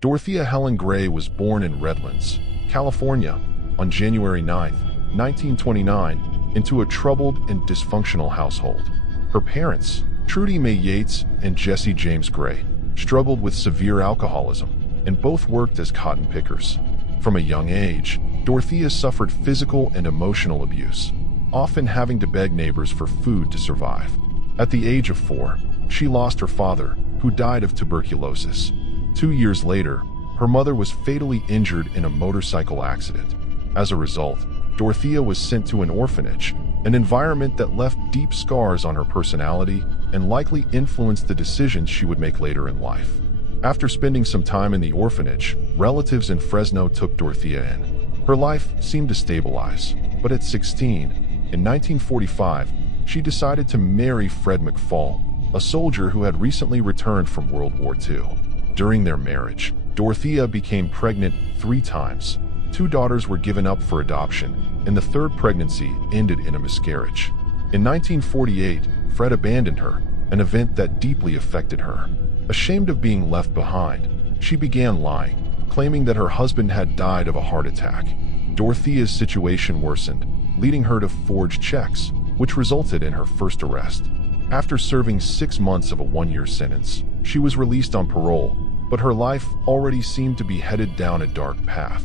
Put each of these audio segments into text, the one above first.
Dorothea Helen Gray was born in Redlands, California, on January 9, 1929, into a troubled and dysfunctional household. Her parents, Trudy Mae Yates and Jesse James Gray, struggled with severe alcoholism, and both worked as cotton pickers. From a young age, Dorothea suffered physical and emotional abuse, often having to beg neighbors for food to survive. At the age of 4, she lost her father, who died of tuberculosis. 2 years later, her mother was fatally injured in a motorcycle accident. As a result, Dorothea was sent to an orphanage, an environment that left deep scars on her personality and likely influenced the decisions she would make later in life. After spending some time in the orphanage, relatives in Fresno took Dorothea in. Her life seemed to stabilize, but at 16, in 1945, she decided to marry Fred McFall, a soldier who had recently returned from World War II. During their marriage, Dorothea became pregnant 3 times. 2 daughters were given up for adoption, and the 3rd pregnancy ended in a miscarriage. In 1948, Fred abandoned her, an event that deeply affected her. Ashamed of being left behind, she began lying, claiming that her husband had died of a heart attack. Dorothea's situation worsened, leading her to forge checks, which resulted in her first arrest. After serving 6 months of a 1-year sentence, she was released on parole, but her life already seemed to be headed down a dark path.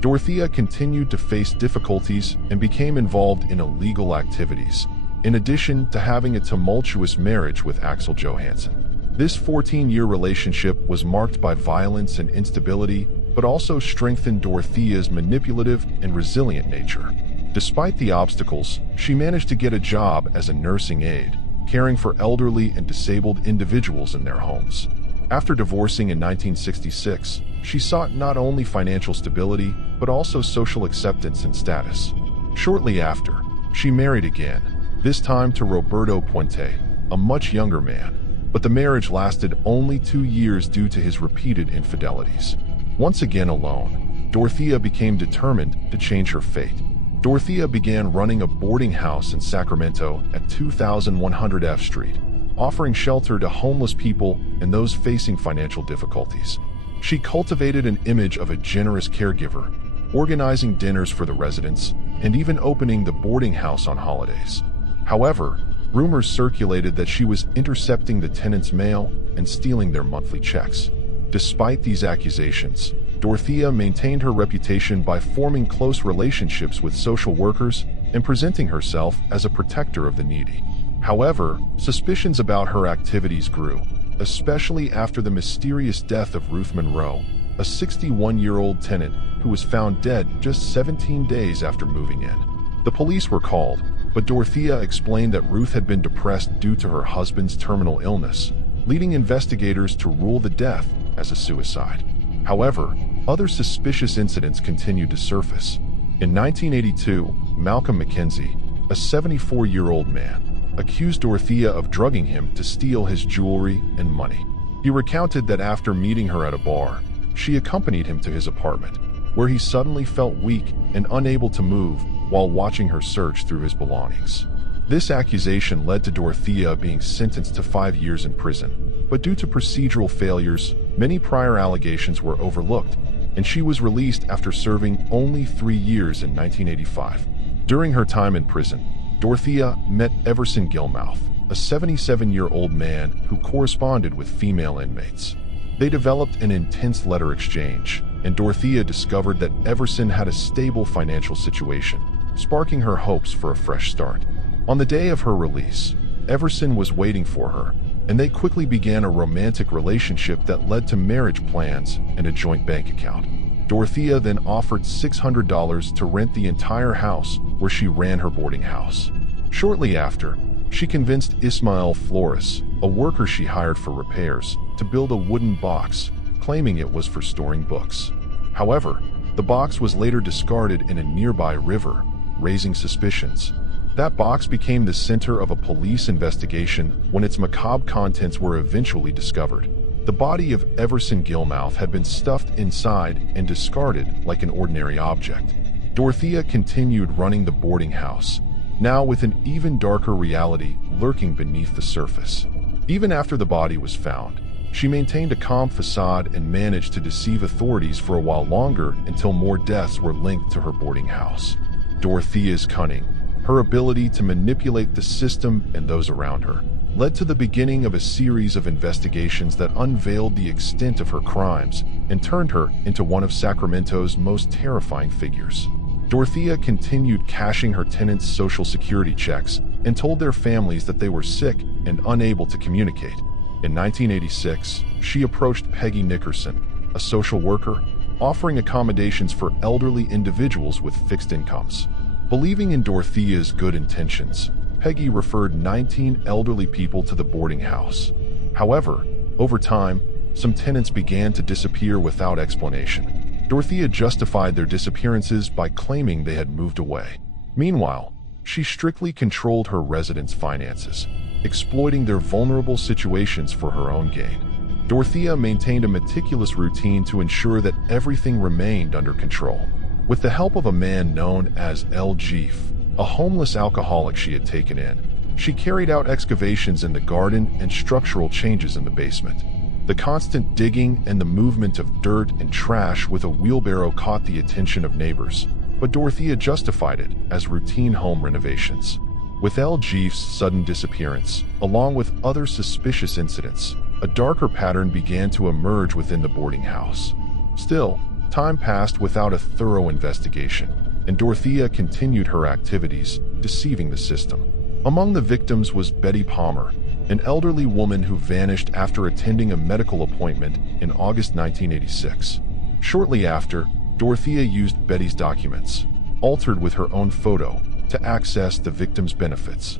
Dorothea continued to face difficulties and became involved in illegal activities, in addition to having a tumultuous marriage with Axel Johansson. This 14-year relationship was marked by violence and instability, but also strengthened Dorothea's manipulative and resilient nature. Despite the obstacles, she managed to get a job as a nursing aide, caring for elderly and disabled individuals in their homes. After divorcing in 1966, she sought not only financial stability, but also social acceptance and status. Shortly after, she married again, this time to Roberto Puente, a much younger man, but the marriage lasted only 2 years due to his repeated infidelities. Once again alone, Dorothea became determined to change her fate. Dorothea began running a boarding house in Sacramento at 2100 F Street, offering shelter to homeless people and those facing financial difficulties. She cultivated an image of a generous caregiver, organizing dinners for the residents, and even opening the boarding house on holidays. However, rumors circulated that she was intercepting the tenants' mail and stealing their monthly checks. Despite these accusations, Dorothea maintained her reputation by forming close relationships with social workers and presenting herself as a protector of the needy. However, suspicions about her activities grew, especially after the mysterious death of Ruth Monroe, a 61-year-old tenant who was found dead just 17 days after moving in. The police were called, but Dorothea explained that Ruth had been depressed due to her husband's terminal illness, leading investigators to rule the death as a suicide. However, other suspicious incidents continued to surface. In 1982, Malcolm McKenzie, a 74-year-old man, accused Dorothea of drugging him to steal his jewelry and money. He recounted that after meeting her at a bar, she accompanied him to his apartment, where he suddenly felt weak and unable to move while watching her search through his belongings. This accusation led to Dorothea being sentenced to 5 years in prison, but due to procedural failures, many prior allegations were overlooked, and she was released after serving only 3 years in 1985. During her time in prison, Dorothea met Everson Gilmouth, a 77-year-old man who corresponded with female inmates. They developed an intense letter exchange, and Dorothea discovered that Everson had a stable financial situation, sparking her hopes for a fresh start. On the day of her release, Everson was waiting for her, and they quickly began a romantic relationship that led to marriage plans and a joint bank account. Dorothea then offered $600 to rent the entire house where she ran her boarding house. Shortly after, she convinced Ismael Flores, a worker she hired for repairs, to build a wooden box, claiming it was for storing books. However, the box was later discarded in a nearby river, raising suspicions. That box became the center of a police investigation when its macabre contents were eventually discovered. The body of Everson Gilmouth had been stuffed inside and discarded like an ordinary object. Dorothea continued running the boarding house, now with an even darker reality lurking beneath the surface. Even after the body was found, She maintained a calm facade and managed to deceive authorities for a while longer until more deaths were linked to her boarding house. Dorothea's cunning, her ability to manipulate the system and those around her, led to the beginning of a series of investigations that unveiled the extent of her crimes and turned her into one of Sacramento's most terrifying figures. Dorothea continued cashing her tenants' social security checks and told their families that they were sick and unable to communicate. In 1986, she approached Peggy Nickerson, a social worker, offering accommodations for elderly individuals with fixed incomes. Believing in Dorothea's good intentions, Peggy referred 19 elderly people to the boarding house. However, over time, some tenants began to disappear without explanation. Dorothea justified their disappearances by claiming they had moved away. Meanwhile, she strictly controlled her residents' finances, exploiting their vulnerable situations for her own gain. Dorothea maintained a meticulous routine to ensure that everything remained under control. With the help of a man known as El Jeef, a homeless alcoholic she had taken in, she carried out excavations in the garden and structural changes in the basement. The constant digging and the movement of dirt and trash with a wheelbarrow caught the attention of neighbors, but Dorothea justified it as routine home renovations. With El Jeef's sudden disappearance, along with other suspicious incidents, a darker pattern began to emerge within the boarding house. Still, time passed without a thorough investigation, and Dorothea continued her activities, deceiving the system. Among the victims was Betty Palmer, an elderly woman who vanished after attending a medical appointment in August 1986. Shortly after, Dorothea used Betty's documents, altered with her own photo, to access the victim's benefits.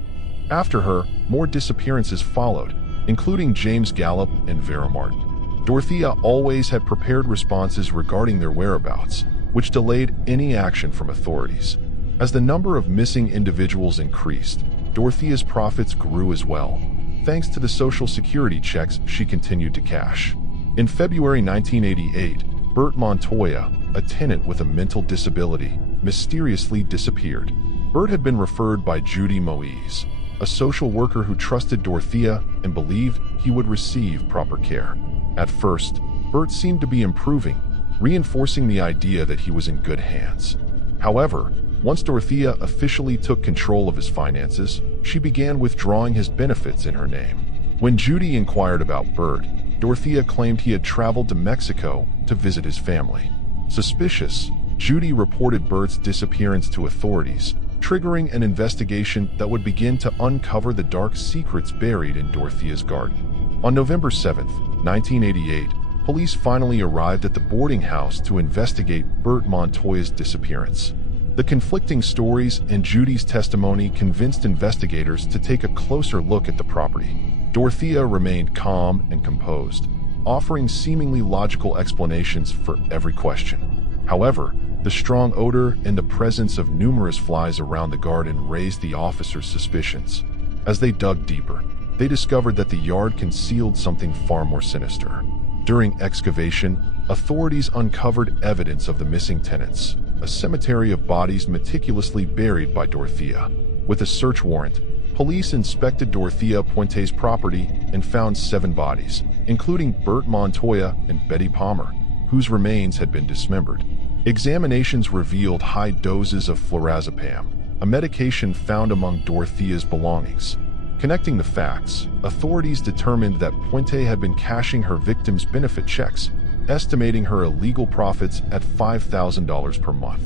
After her, more disappearances followed, including James Gallup and Vera Martin. Dorothea always had prepared responses regarding their whereabouts, which delayed any action from authorities. As the number of missing individuals increased, Dorothea's profits grew as well, thanks to the social security checks she continued to cash. In February 1988, Bert Montoya, a tenant with a mental disability, mysteriously disappeared. Bert had been referred by Judy Moise, a social worker who trusted Dorothea and believed he would receive proper care. At first, Bert seemed to be improving, reinforcing the idea that he was in good hands. However, once Dorothea officially took control of his finances, she began withdrawing his benefits in her name. When Judy inquired about Bert, Dorothea claimed he had traveled to Mexico to visit his family. Suspicious, Judy reported Bert's disappearance to authorities, triggering an investigation that would begin to uncover the dark secrets buried in Dorothea's garden. On November 7, 1988, police finally arrived at the boarding house to investigate Bert Montoya's disappearance. The conflicting stories and Judy's testimony convinced investigators to take a closer look at the property. Dorothea remained calm and composed, offering seemingly logical explanations for every question. However, the strong odor and the presence of numerous flies around the garden raised the officers' suspicions. As they dug deeper, they discovered that the yard concealed something far more sinister. During excavation, authorities uncovered evidence of the missing tenants, a cemetery of bodies meticulously buried by Dorothea. With a search warrant, police inspected Dorothea Puente's property and found 7 bodies, including Bert Montoya and Betty Palmer, whose remains had been dismembered. Examinations revealed high doses of flurazepam, a medication found among Dorothea's belongings. Connecting the facts, authorities determined that Puente had been cashing her victims' benefit checks, estimating her illegal profits at $5,000 per month.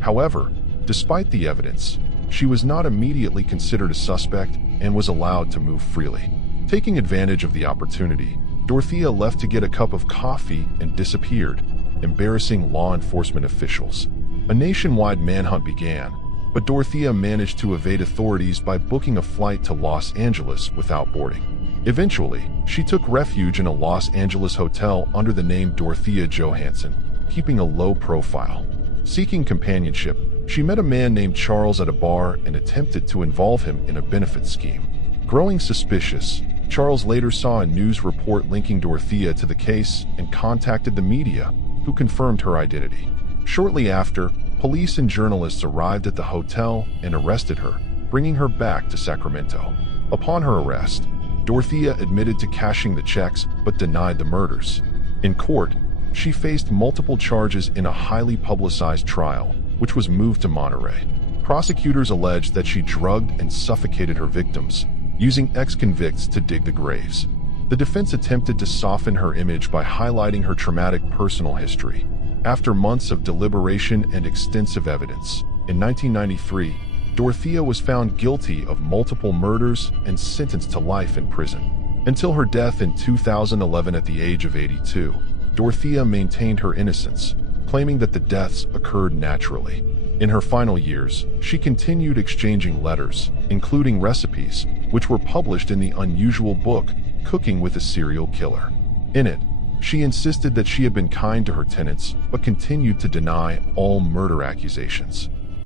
However, despite the evidence, she was not immediately considered a suspect and was allowed to move freely. Taking advantage of the opportunity, Dorothea left to get a cup of coffee and disappeared, embarrassing law enforcement officials. A nationwide manhunt began, but Dorothea managed to evade authorities by booking a flight to Los Angeles without boarding. Eventually, she took refuge in a Los Angeles hotel under the name Dorothea Johansson, keeping a low profile. Seeking companionship, she met a man named Charles at a bar and attempted to involve him in a benefit scheme. Growing suspicious, Charles later saw a news report linking Dorothea to the case and contacted the media, who confirmed her identity. Shortly after, police and journalists arrived at the hotel and arrested her, bringing her back to Sacramento. Upon her arrest, Dorothea admitted to cashing the checks but denied the murders. In court, she faced multiple charges in a highly publicized trial, which was moved to Monterey. Prosecutors alleged that she drugged and suffocated her victims, using ex-convicts to dig the graves. The defense attempted to soften her image by highlighting her traumatic personal history. After months of deliberation and extensive evidence, in 1993, Dorothea was found guilty of multiple murders and sentenced to life in prison. Until her death in 2011 at the age of 82, Dorothea maintained her innocence, claiming that the deaths occurred naturally. In her final years, she continued exchanging letters, including recipes, which were published in the unusual book, Cooking with a Serial Killer. In it, she insisted that she had been kind to her tenants, but continued to deny all murder accusations.